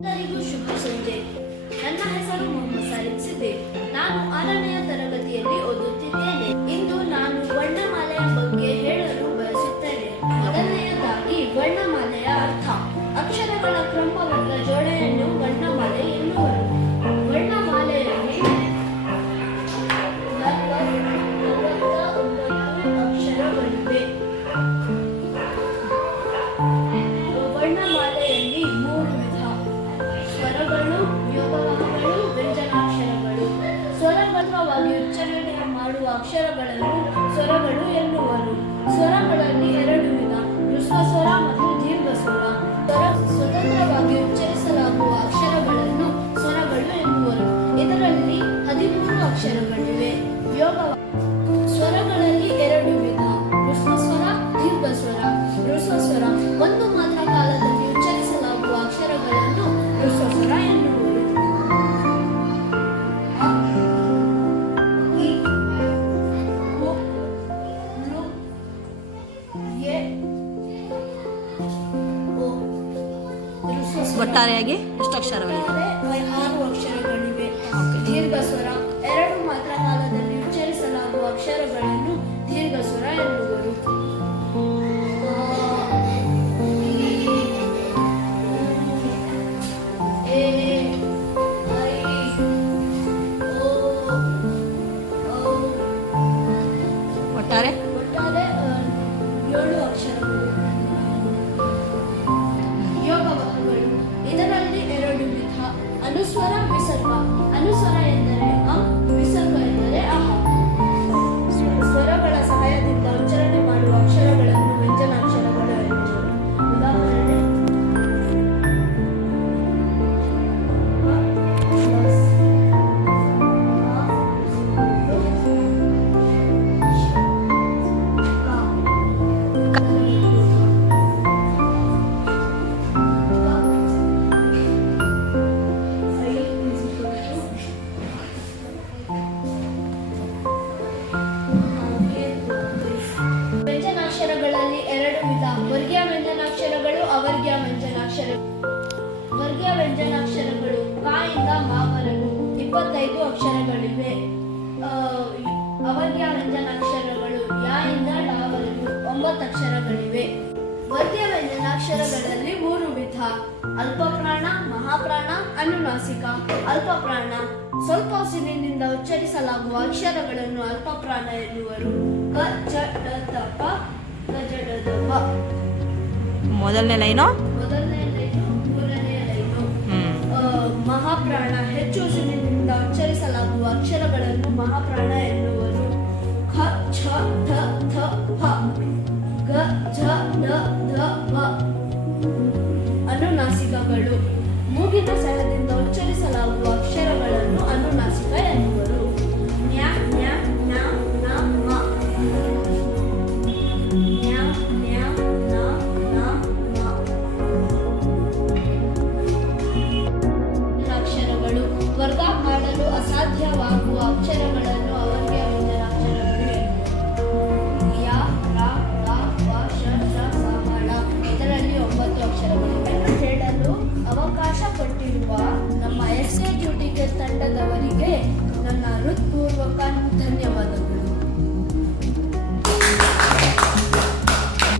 ಎಲ್ಲರಿಗೂ ಶುಭ ಸಂಜೆ. ನನ್ನ ಹೆಸರು ಮೊಹಮ್ಮದ್ ಸಾಲಿಕ್ ಸಿದ್ದೇವ್ ನಾನು ಆರನೆಯ ತರಗತಿಯಲ್ಲಿ ಓದುತ್ತಿದ್ದೇನೆ. ಇಂದು ನಾನು ಅಕ್ಷರಗಳನ್ನು ಸ್ವರಗಳು ಎನ್ನುವರು. ಸ್ವರಗಳಲ್ಲಿ ಎರಡು ವಿಧ ಹ್ರಸ್ವ ಸ್ವರ ಮತ್ತು ದೀರ್ಘ ಸ್ವರ ಸ್ವರ ಸ್ವತಂತ್ರವಾಗಿ ಒಟ್ಟಾರೆಯಾಗಿ ಎಷ್ಟು ಅಕ್ಷರಗಳಿವೆ? ಆರು ಅಕ್ಷರಗಳಿವೆ. ದೀರ್ಘ ಸ್ವರ ಎರಡು ಮಾತ್ರ ಕಾಲದಲ್ಲಿ ಉಚ್ಚರಿಸಲಾಗುವ ಅಕ್ಷರಗಳನ್ನು ದೀರ್ಘ ಸ್ವರ ಎನ್ನುವರು ಒಟ್ಟಾರೆ? ಅನುಸ್ವರ ವಿಧ ವರ್ಗೀಯ ವ್ಯಂಜನಾಕ್ಷರಗಳು, ಅವರ್ಗೀಯ ವ್ಯಂಜನಾಕ್ಷರ ವರ್ಗೀಯ ವ್ಯಂಜನಾಕ್ಷರಗಳು, ಕಾಯಿಂದ ಮಾವರೆಗೂ ಇಪ್ಪತ್ತೈದು ಅಕ್ಷರಗಳಿವೆ. ಅವರ್ಗೀಯ ವ್ಯಂಜನಾಕ್ಷರಗಳು, ಯಾಯಿಂದ ಲಾವರೆಗೂ ಒಂಬತ್ತು ಅಕ್ಷರಗಳಿವೆ. ವರ್ಗೀಯ ವ್ಯಂಜನಾಕ್ಷರಗಳಲ್ಲಿ ಮೂರು ವಿಧ. ಅಲ್ಪಪ್ರಾಣ, ಮಹಾಪ್ರಾಣ, ಅನುನಾಸಿಕ. ಅಲ್ಪಪ್ರಾಣ, ಸ್ವಲ್ಪ ಉಸಿರಿನಿಂದ ಉಚ್ಚರಿಸಲಾಗುವ ಅಕ್ಷರಗಳನ್ನು ಅಲ್ಪಪ್ರಾಣ ಎನ್ನುವರು. ಕ, ಚ, ಡ, ತ, ಪ ಮೊದಲನೇ ಲೈನು? ಮಹಾಪ್ರಾಣ ಹೆಚ್ಚು ಉಸಿರಿನಿಂದ ಉಚ್ಚರಿಸಲಾಗುವ ಅಕ್ಷರಗಳನ್ನು ಮಹಾಪ್ರಾಣ ಎನ್ನುವರು. ಖ ಛ ಠ ಥ ಫ ಗ ಝ ಡ ಧ ಅನುನಾಸಿಕಗಳು. ಮೂಗಿನ ಸಹಾಯದಿಂದ ಅಸಾಧ್ಯವಾಗುವ ಅಕ್ಷರಗಳನ್ನು ಅವರಿಗೆ ವ್ಯಂಜನಾಕ್ಷರಗಳು ಅಕ್ಷರಗಳು ಯ, ರ, ರ ವ, ಶ, ಶ, ಸ, ಳ. ಇದರಲ್ಲಿ ಒಂಬತ್ತು ಅಕ್ಷರಗಳಿವೆ ಹೇಳಲು ಅವಕಾಶ ಕೊಟ್ಟಿರುವ ನಮ್ಮ ಎಸ್ ಜ್ಯೂಟಿಕೆ ತಂಡದವರಿಗೆ ನನ್ನ ಹೃತ್ಪೂರ್ವಕ ಧನ್ಯವಾದಗಳು.